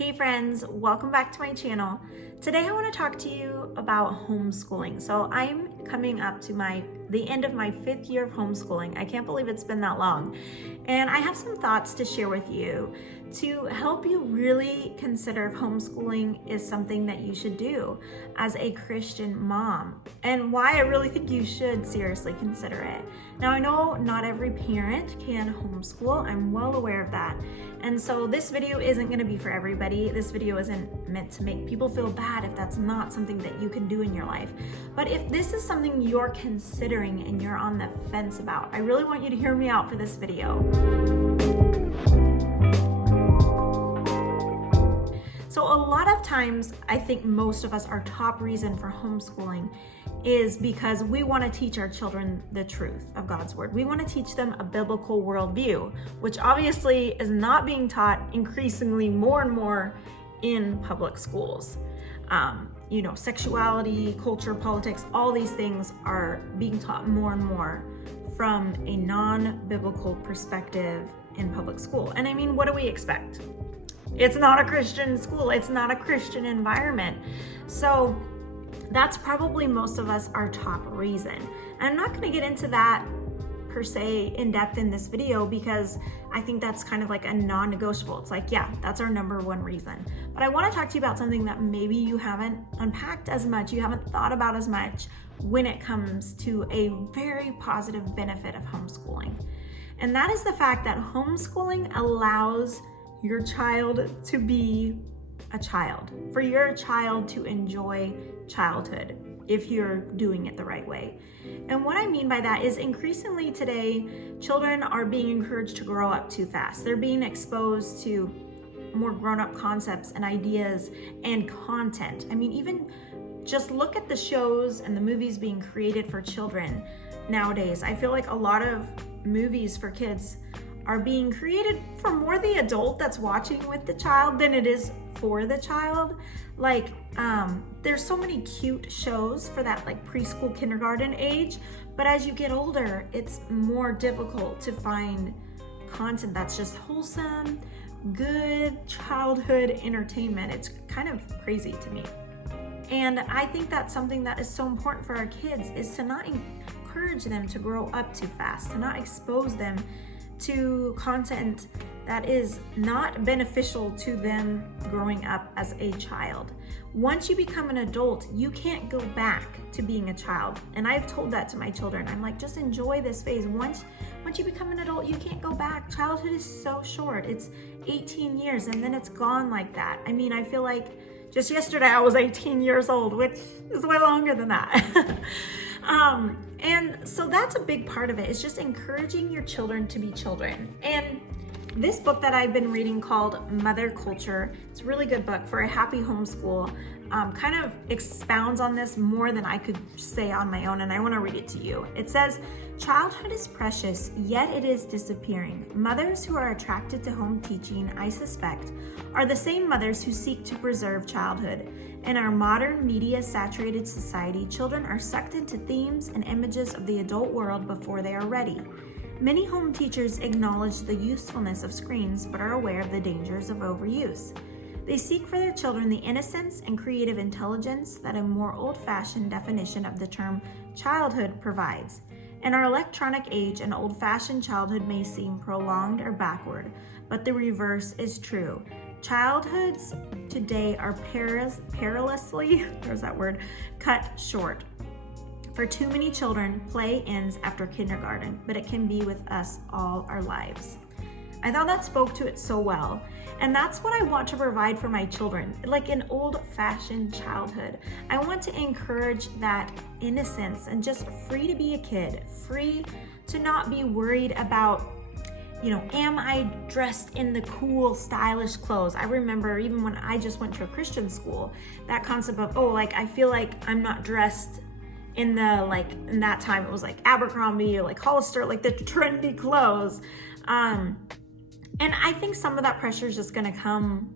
Hey friends, welcome back to my channel. Today I want to talk to you about homeschooling. So I'm coming up to the end of my 5th year of homeschooling. I can't believe it's been that long. And I have some thoughts to share with you to help you really consider if homeschooling is something that you should do as a Christian mom, and why I really think you should seriously consider it. Now, I know not every parent can homeschool. I'm well aware of that. And so this video isn't going to be for everybody. This video isn't meant to make people feel bad if that's not something that you can do in your life. But if this is something you're considering and you're on the fence about, I really want you to hear me out for this video. So a lot of times, I think most of us, our top reason for homeschooling is because we want to teach our children the truth of God's word. We want to teach them a biblical worldview, which obviously is not being taught increasingly more and more in public schools. Sexuality, culture, politics, all these things are being taught more and more from a non-biblical perspective in public school. And I mean, what do we expect? It's not a Christian school. It's not a Christian environment. So that's probably most of us our top reason. And I'm not going to get into that per se in depth in this video because I think that's kind of like a non-negotiable. It's like, yeah, that's our number one reason. But I want to talk to you about something that maybe you haven't unpacked as much, you haven't thought about as much when it comes to a very positive benefit of homeschooling. And that is the fact that homeschooling allows your child to be a child, for your child to enjoy childhood if you're doing it the right way. And what I mean by that is increasingly today, children are being encouraged to grow up too fast. They're being exposed to more grown-up concepts and ideas and content. I mean, even just look at the shows and the movies being created for children nowadays. I feel like a lot of movies for kids are being created for more the adult that's watching with the child than it is for the child. Like, there's so many cute shows for that like preschool, kindergarten age, but as you get older, it's more difficult to find content that's just wholesome, good childhood entertainment. It's kind of crazy to me. And I think that's something that is so important for our kids, is to not encourage them to grow up too fast, to not expose them to content that is not beneficial to them growing up as a child. Once you become an adult, you can't go back to being a child. And I've told that to my children. I'm like, just enjoy this phase. Once you become an adult, you can't go back. Childhood is so short. It's 18 years and then it's gone like that. I mean, I feel like just yesterday I was 18 years old, which is way longer than that. And so that's a big part of it. It's just encouraging your children to be children. And this book that I've been reading called Mother Culture, it's a really good book for a happy homeschool, kind of expounds on this more than I could say on my own, and I want to read it to you. It says, "Childhood is precious, yet it is disappearing. Mothers who are attracted to home teaching, I suspect, are the same mothers who seek to preserve childhood. In our modern media-saturated society, children are sucked into themes and images of the adult world before they are ready. Many home teachers acknowledge the usefulness of screens but are aware of the dangers of overuse. They seek for their children the innocence and creative intelligence that a more old-fashioned definition of the term childhood provides. In our electronic age, an old-fashioned childhood may seem prolonged or backward, but the reverse is true. Childhoods today are perilously, there's that word, cut short. For too many children, play ends after kindergarten, but it can be with us all our lives." I thought that spoke to it so well. And that's what I want to provide for my children, like an old-fashioned childhood. I want to encourage that innocence and just free to be a kid, free to not be worried about, am I dressed in the cool, stylish clothes? I remember even when I just went to a Christian school, that concept of, I feel like I'm not dressed in that time it was like Abercrombie or like Hollister, like the trendy clothes. And I think some of that pressure is just gonna come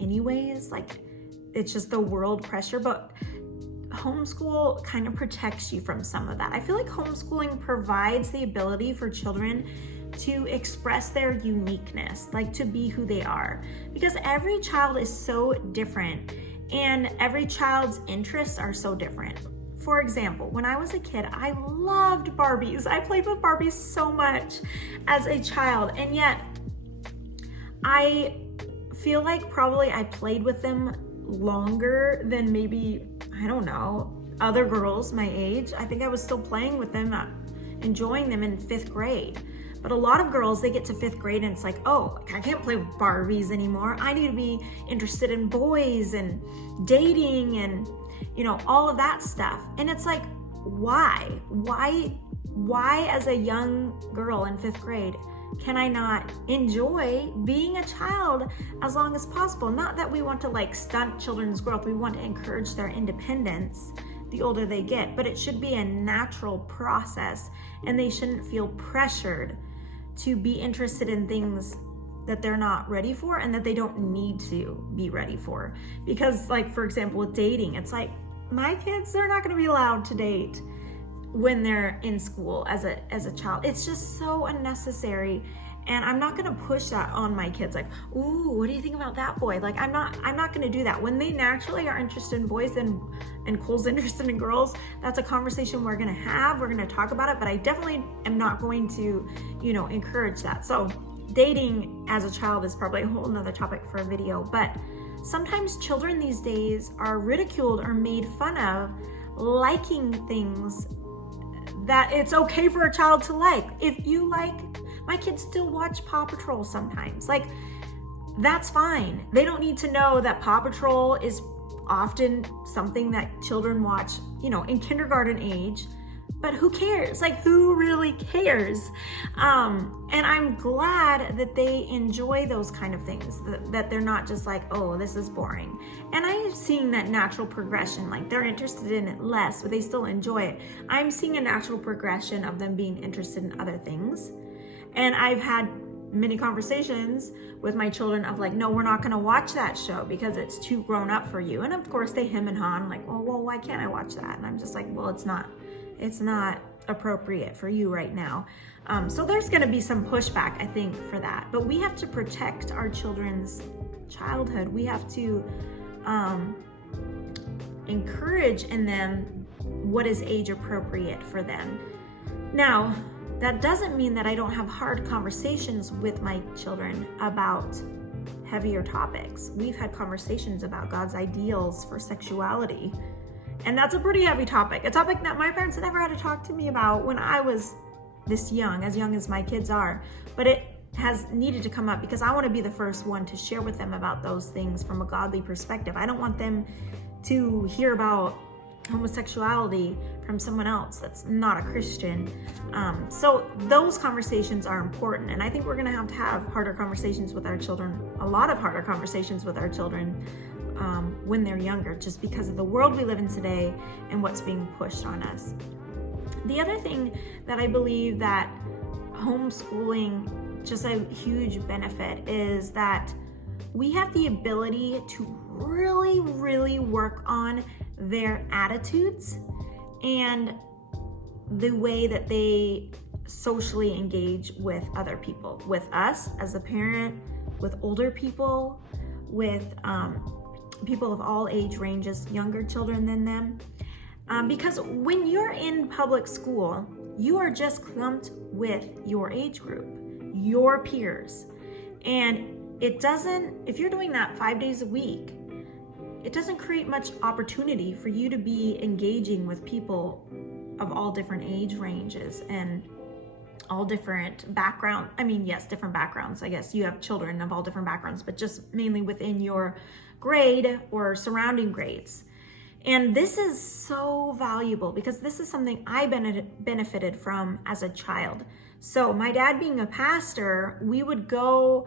anyways, like it's just the world pressure, but homeschool kind of protects you from some of that. I feel like homeschooling provides the ability for children to express their uniqueness, like to be who they are, because every child is so different and every child's interests are so different. For example, when I was a kid, I loved Barbies. I played with Barbies so much as a child, and yet I feel like probably I played with them longer than maybe, I don't know, other girls my age. I think I was still playing with them, enjoying them in 5th grade. But a lot of girls, they get to 5th grade and it's like, oh, I can't play with Barbies anymore. I need to be interested in boys and dating and, you know, all of that stuff. And it's like, why as a young girl in 5th grade, can I not enjoy being a child as long as possible? Not that we want to like stunt children's growth. We want to encourage their independence the older they get, but it should be a natural process and they shouldn't feel pressured to be interested in things that they're not ready for and that they don't need to be ready for. Because like, for example, with dating, it's like my kids, they're not going to be allowed to date when they're in school as a child. It's just so unnecessary. And I'm not going to push that on my kids. Like, ooh, what do you think about that boy? Like, I'm not going to do that. When they naturally are interested in boys and Cole's interested in girls, that's a conversation we're going to have. We're going to talk about it, but I definitely am not going to, you know, encourage that. So dating as a child is probably a whole nother topic for a video, but sometimes children these days are ridiculed or made fun of liking things that it's okay for a child to like. If you like, my kids still watch Paw Patrol sometimes. Like, that's fine. They don't need to know that Paw Patrol is often something that children watch, you know, in kindergarten age, but who cares? Like, who really cares? And I'm glad that they enjoy those kind of things, that they're not just like, oh, this is boring. And I'm seeing that natural progression, like they're interested in it less, but they still enjoy it. I'm seeing a natural progression of them being interested in other things. And I've had many conversations with my children of like, no, we're not going to watch that show because it's too grown up for you. And of course they hem and haw. I'm like, oh, well, why can't I watch that? And I'm just like, well, it's not appropriate for you right now. So there's going to be some pushback, I think, for that. But we have to protect our children's childhood. We have to encourage in them what is age appropriate for them. Now, that doesn't mean that I don't have hard conversations with my children about heavier topics. We've had conversations about God's ideals for sexuality. And that's a pretty heavy topic, a topic that my parents never had to talk to me about when I was this young as my kids are. But it has needed to come up because I want to be the first one to share with them about those things from a godly perspective. I don't want them to hear about homosexuality from someone else that's not a Christian. So those conversations are important. And I think we're going to have harder conversations with our children, a lot of harder conversations with our children when they're younger, just because of the world we live in today and what's being pushed on us. The other thing that I believe that homeschooling, just a huge benefit, is that we have the ability to really, really work on their attitudes and the way that they socially engage with other people, with us as a parent, with older people, with people of all age ranges, younger children than them. Because when you're in public school, you are just clumped with your age group, your peers. And it doesn't, if you're doing that 5 days a week, it doesn't create much opportunity for you to be engaging with people of all different age ranges and all different background. I mean, yes, different backgrounds. I guess you have children of all different backgrounds, but just mainly within your grade or surrounding grades. And this is so valuable because this is something I benefited from as a child. So my dad being a pastor, we would go,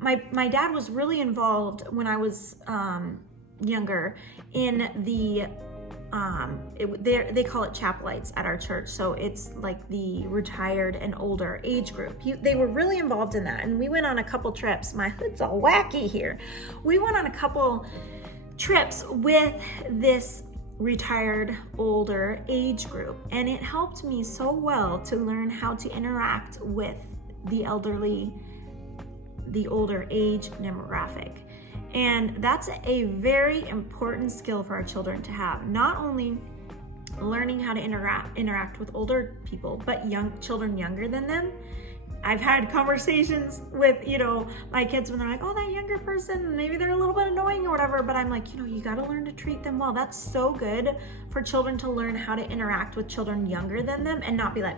my dad was really involved when I was younger in the they call it chapelites at our church, so it's like the retired and older age group. They were really involved in that, and we went on a couple trips. My hood's all wacky here. We went on a couple trips with this retired older age group, and it helped me so well to learn how to interact with the elderly, the older age demographic. And that's a very important skill for our children to have. Not only learning how to interact with older people, but children younger than them. I've had conversations with, my kids when they're like, oh, that younger person, maybe they're a little bit annoying or whatever, but I'm like, you got to learn to treat them well. That's so good for children to learn how to interact with children younger than them and not be like,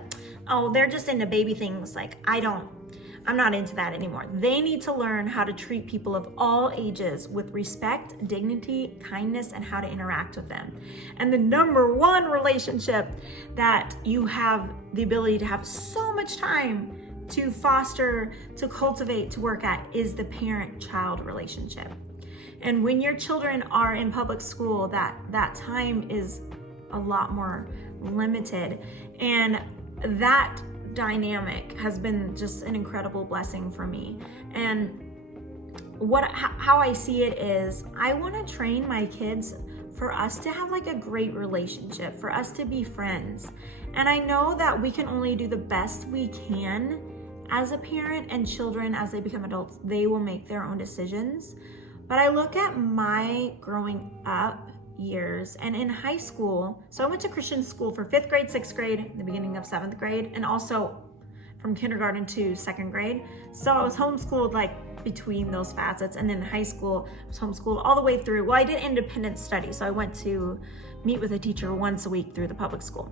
oh, they're just into baby things. Like, I'm not into that anymore. They need to learn how to treat people of all ages with respect, dignity, kindness, and how to interact with them. And the number one relationship that you have the ability to have so much time to foster, to cultivate, to work at is the parent-child relationship. And when your children are in public school, that time is a lot more limited. And that dynamic has been just an incredible blessing for me. And how I see it is, I want to train my kids for us to have like a great relationship, for us to be friends. And I know that we can only do the best we can as a parent, and children, as they become adults, they will make their own decisions. But I look at my growing up years and in high school, so I went to Christian school for 5th grade, 6th grade, the beginning of 7th grade, and also from kindergarten to 2nd grade. So I was homeschooled like between those facets, and then high school I was homeschooled all the way through. Well, I did independent study, so I went to meet with a teacher once a week through the public school.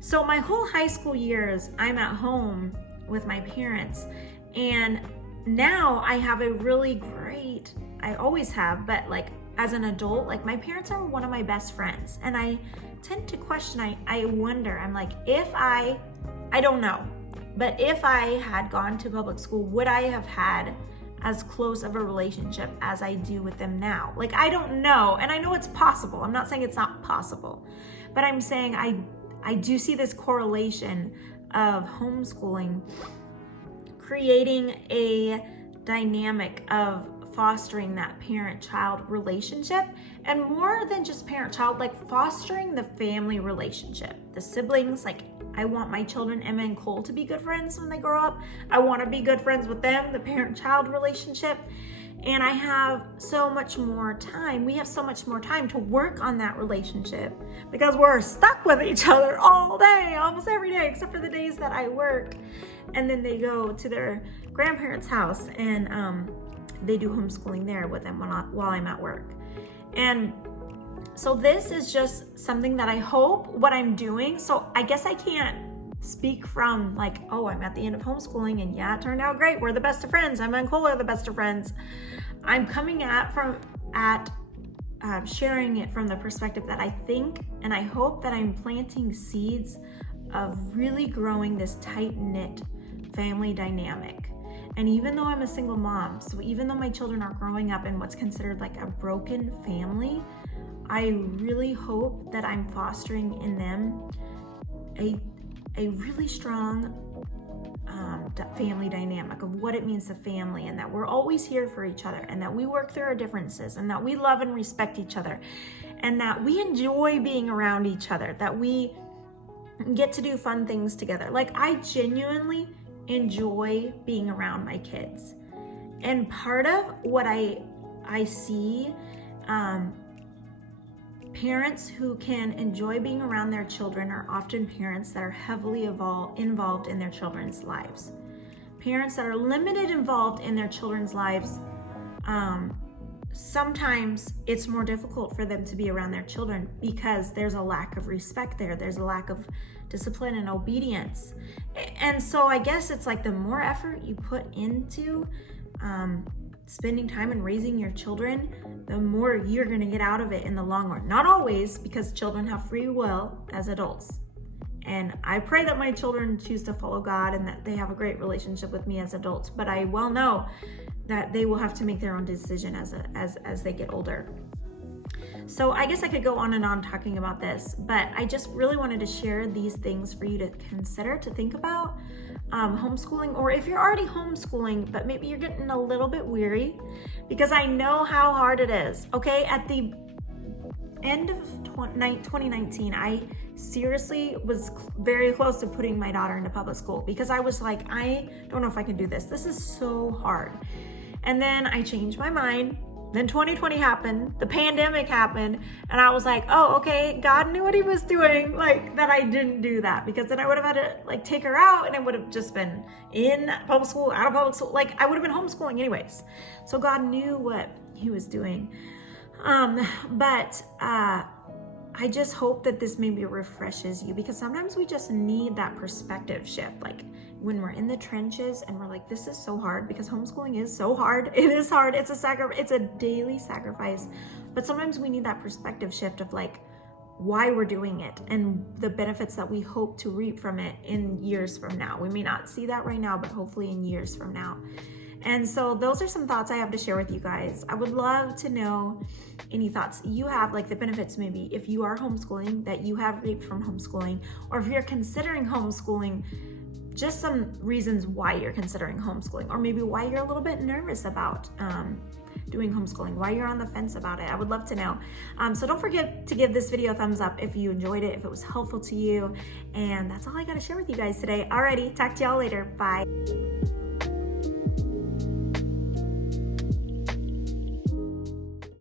So my whole high school years, I'm at home with my parents, and now I have a really great, I always have, but like as an adult, like my parents are one of my best friends, and I tend to question, I wonder, I'm like, if I don't know, but if I had gone to public school, would I have had as close of a relationship as I do with them now? Like, I don't know, and I know it's possible. I'm not saying it's not possible, but I'm saying I do see this correlation of homeschooling creating a dynamic of fostering that parent-child relationship, and more than just parent-child, like fostering the family relationship, the siblings. Like, I want my children, Emma and Cole, to be good friends when they grow up. I want to be good friends with them, the parent-child relationship. And I have so much more time. We have so much more time to work on that relationship because we're stuck with each other all day, almost every day, except for the days that I work. And then they go to their grandparents' house, and they do homeschooling there with them while I'm at work. And so this is just something that I hope what I'm doing. So I guess I can't speak from like, oh, I'm at the end of homeschooling and yeah, it turned out great. We're the best of friends. Emma and Cole are the best of friends. I'm coming at sharing it from the perspective that I think and I hope that I'm planting seeds of really growing this tight-knit family dynamic. And even though I'm a single mom, so even though my children are growing up in what's considered like a broken family, I really hope that I'm fostering in them a really strong family dynamic of what it means to family, and that we're always here for each other, and that we work through our differences, and that we love and respect each other, and that we enjoy being around each other, that we get to do fun things together. Like, I genuinely enjoy being around my kids. And part of what I see parents who can enjoy being around their children are often parents that are heavily involved in their children's lives. Parents that are limited involved in their children's lives, sometimes it's more difficult for them to be around their children because there's a lack of respect there. There's a lack of discipline and obedience. And so I guess it's like the more effort you put into spending time and raising your children, the more you're going to get out of it in the long run. Not always, because children have free will as adults. And I pray that my children choose to follow God and that they have a great relationship with me as adults. But I well know that they will have to make their own decision as they get older. So I guess I could go on and on talking about this, but I just really wanted to share these things for you to consider, to think about homeschooling, or if you're already homeschooling, but maybe you're getting a little bit weary, because I know how hard it is. Okay, at the end of 2019, I seriously was very close to putting my daughter into public school because I was like, I don't know if I can do this. This is so hard. And then I changed my mind. Then 2020 happened, the pandemic happened, and I was like, oh, okay, God knew what he was doing, like that I didn't do that, because then I would have had to like take her out and it would have just been in public school, out of public school, like I would have been homeschooling anyways. So God knew what he was doing. But I just hope that this maybe refreshes you, because sometimes we just need that perspective shift. Like when we're in the trenches and we're like, this is so hard, because homeschooling is so hard. It is hard. It's a daily sacrifice. But sometimes we need that perspective shift of like why we're doing it and the benefits that we hope to reap from it in years from now. We may not see that right now, but hopefully in years from now. And so those are some thoughts I have to share with you guys. I would love to know any thoughts you have, like the benefits maybe if you are homeschooling that you have reaped from homeschooling, or if you're considering homeschooling, just some reasons why you're considering homeschooling, or maybe why you're a little bit nervous about doing homeschooling, why you're on the fence about it. I would love to know. So don't forget to give this video a thumbs up if you enjoyed it, if it was helpful to you. And that's all I got to share with you guys today. Alrighty, talk to y'all later. Bye.